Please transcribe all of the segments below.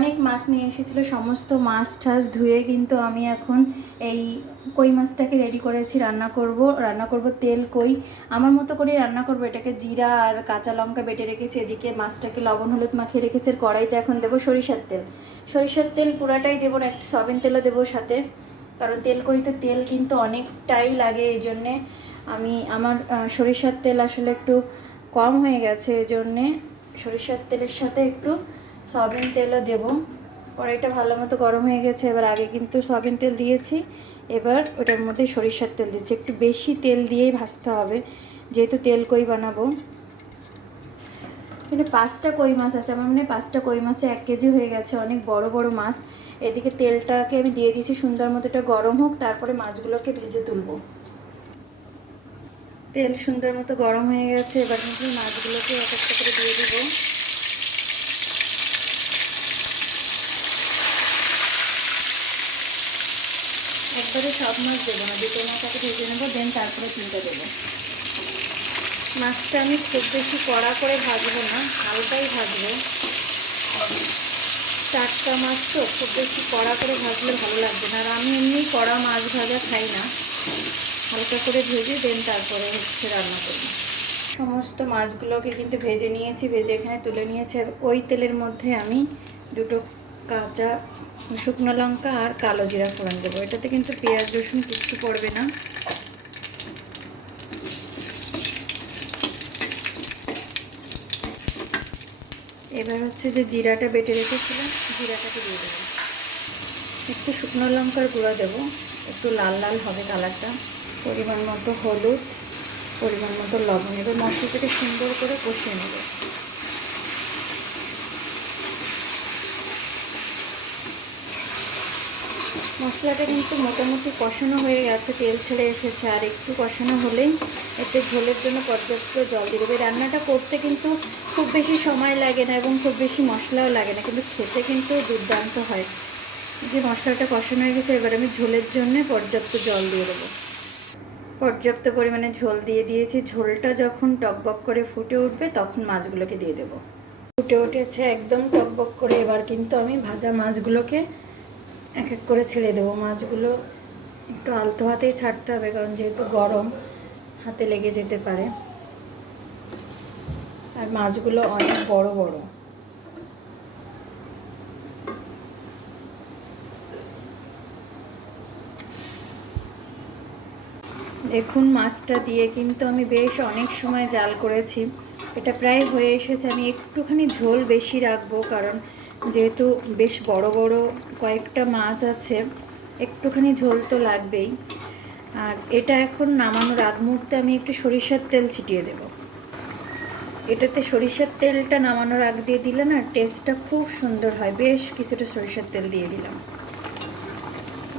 অনেক মাছ নিয়ে এসেছিল, সমস্ত মাছ টাছ ধুয়ে কিন্তু আমি এখন এই কই মাছটাকে রেডি করেছি, রান্না করব। রান্না করব তেল, কই। আমার মতো করে রান্না করব, এটাকে জিরা আর কাঁচা লঙ্কা বেটে রেখেছি, এদিকে মাছটাকে লবণ, হলুদ মাখিয়ে রেখেছি কড়াইতে এখন দেবো সরিষার তেল। সরিষার তেল পুরাটাই দেবো না, একটু সয়াবিন তেলও দেবো সাথে, কারণ তেল কইতে তেল কিন্তু অনেকটাই লাগে এই জন্যে আমি, আমার সরিষার তেল আসলে একটু কম হয়ে গেছে এই জন্যে সরিষার তেলের সাথে একটু সয়াবিন তেলও দেবো। কড়াইটা ভালো মতো গরম হয়ে গেছে, এবার আগে কিন্তু সয়াবিন তেল দিয়েছি। এবার ওটার মধ্যে সরিষার তেল দিচ্ছি। একটু বেশি তেল দিয়েই ভাজতে হবে, যেহেতু তেল কই বানাবো। এখানে পাঁচটা কই মাছ আছে, আমার মানে পাঁচটা কই মাছে এক কেজি হয়ে গেছে, অনেক বড় বড় মাছ। এদিকে তেলটাকে আমি দিয়ে দিয়েছি, সুন্দর মতো এটা গরম হোক, তারপরে মাছগুলোকে ভেজে তুলবো। তেল সুন্দর মতো গরম হয়ে গেছে, এবার কিন্তু মাছগুলোকে এক একটা করে দিয়ে দিব। একবারে সব মাছ দেবো না দুটো মাছ আগে ভেজে নেব দেন তারপরে তিনটা দেবো। মাছটা আমি খুব বেশি কড়া করে ভাজবো না, হালকাই ভাজবো। টাটকা মাছ তো, খুব বেশি কড়া করে ভাজলে ভালো লাগবে না, আর আমি এমনি কড়া মাছ ভাজা খাই না। হালকা করে ভেজে দেন তারপরে হচ্ছে রান্না করব। সমস্ত মাছগুলোকে কিন্তু ভেজে নিয়েছি, ভেজে এখানে তুলে নিয়েছি, আর ওই তেলের মধ্যে আমি দুটো কাঁচা শুকনো লঙ্কা আর কালো জিরা ফোড়ন দেবো। এটাতে কিন্তু পেঁয়াজ, রসুন কিচ্ছু পড়বে না। এবার হচ্ছে যে জিরাটা বেটে রেখেছিলাম, জিরাটাকে দিয়ে দেবো। একটু শুকনো লঙ্কার গুঁড়া দেবো। একটু লাল লাল হবে কালারটা। পরিমাণ মতো হলুদ, পরিমাণ মতো লবণ। এবার মশলাটাকে সুন্দর করে কষিয়ে নেব। মশলাটা কিন্তু মোটামুটি কষানো হয়ে গেছে, তেল ছেড়ে এসেছে। আর একটু কষানো হলেই এতে ঝোলের জন্য পর্যাপ্ত জল দিয়ে দেবে। রান্নাটা করতে কিন্তু খুব বেশি সময় লাগে না এবং খুব বেশি মশলাও লাগে না, কিন্তু খেতে কিন্তু দুর্দান্ত হয়। যে মশলাটা কষানো হয়ে গেছে, এবার আমি ঝোলের জন্য পর্যাপ্ত জল দিয়ে দেবো। পর্যাপ্ত পরিমাণে ঝোল দিয়ে দিয়েছি। ঝোলটা যখন টকবক করে ফুটে উঠবে, তখন মাছগুলোকে দিয়ে দেবো। ফুটে উঠেছে একদম টকবক করে। এবার কিন্তু আমি ভাজা মাছগুলোকে এক এক করে ছেড়ে দেবো। মাছগুলো একটু আলতো হাতেই ছাড়তে হবে, কারণ যেহেতু গরম, হাতে লেগে যেতে পারে। আর মাছগুলো অনেক বড় বড়। দেখুন, মাছটা দিয়ে কিন্তু আমি বেশ অনেক সময় জাল করেছি। এটা প্রায় হয়ে এসেছে, আমি একটুখানি ঝোল বেশি রাখব, কারণ যেহেতু বেশ বড় বড় কয়েকটা মাছ আছে, একটুখানি ঝোল তো লাগবেই। আর এটা এখন নামানোর আগ মুহূর্তে আমি একটু সরিষার তেল ছিটিয়ে দেব। এটাতে সরিষার তেলটা নামানোর আগ দিয়ে দিলে না টেস্টটা খুব সুন্দর হয়। বেশ কিছুটা সরিষার তেল দিয়ে দিলাম।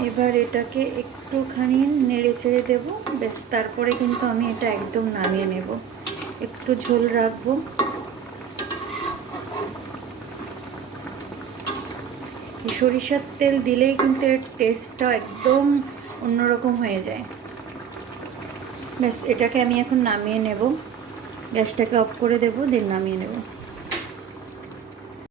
এবার এটাকে একটুখানি নেড়ে চেড়ে দেবো। ব্যাস, তারপরে কিন্তু আমি এটা একদম নামিয়ে নেব। একটু ঝোল রাখব। সরিষার তেল দিলেই কিন্তু এর টেস্টটা একদম অন্যরকম হয়ে যায়। ব্যাস, এটাকে আমি এখন নামিয়ে নেব। গ্যাসটাকে অফ করে দেবো দেন নামিয়ে নেব।